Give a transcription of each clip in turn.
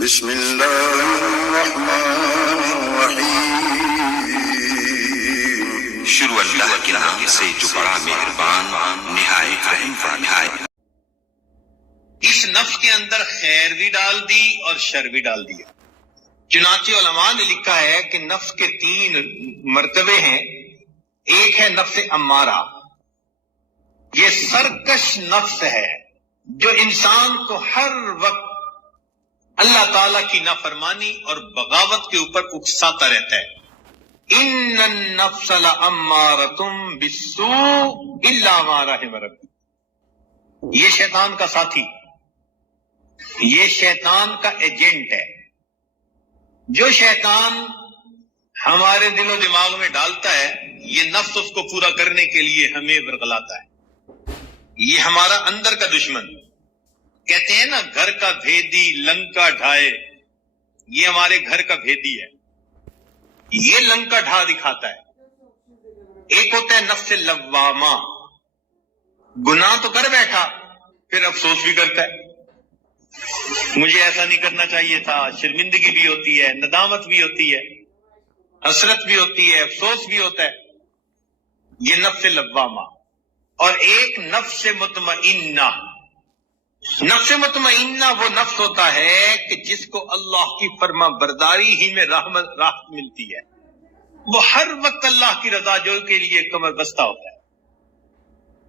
بسم اللہ الرحمن الرحیم۔ شروع اللہ کے نام سے جو بڑا مہربان نہایت رحم والا ہے۔ اس نفس کے اندر خیر بھی ڈال دی اور شر بھی ڈال دیا۔ چنانچہ علماء نے لکھا ہے کہ نفس کے 3 مرتبے ہیں۔ ایک ہے نفس امارہ، یہ سرکش نفس ہے جو انسان کو ہر وقت اللہ تعالیٰ کی نافرمانی اور بغاوت کے اوپر اکساتا رہتا ہے۔ ان النفس لامارۃ بالسوء الا ما رحم ربی، یہ شیطان کا ساتھی، یہ شیطان کا ایجنٹ ہے۔ جو شیطان ہمارے دل و دماغ میں ڈالتا ہے، یہ نفس اس کو پورا کرنے کے لیے ہمیں ورغلاتا ہے۔ یہ ہمارا اندر کا دشمن، کہتے ہیں نا گھر کا بھیدی لنکا ڈھائے، یہ ہمارے گھر کا بھیدی ہے، یہ لنکا ڈھا دکھاتا ہے۔ ایک ہوتا ہے نفس لوامہ، گناہ تو کر بیٹھا پھر افسوس بھی کرتا ہے، مجھے ایسا نہیں کرنا چاہیے تھا، شرمندگی بھی ہوتی ہے، ندامت بھی ہوتی ہے، حسرت بھی ہوتی ہے، افسوس بھی ہوتا ہے، یہ نفس لوامہ۔ اور ایک نفس مطمئنہ، نفس مطمئنہ وہ نفس ہوتا ہے کہ جس کو اللہ کی فرما برداری ہی میں راحت ملتی ہے، وہ ہر وقت اللہ کی رضا جوئی کے لیے کمر بستہ ہوتا ہے،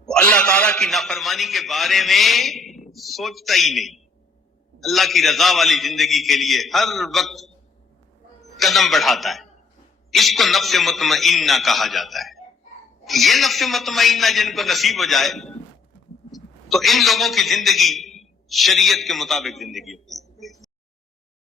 وہ اللہ تعالیٰ کی نافرمانی کے بارے میں سوچتا ہی نہیں، اللہ کی رضا والی زندگی کے لیے ہر وقت قدم بڑھاتا ہے۔ اس کو نفس مطمئنہ کہا جاتا ہے۔ یہ نفس مطمئنہ جن کو نصیب ہو جائے تو ان لوگوں کی زندگی شریعت کے مطابق زندگی ہوتی ہے۔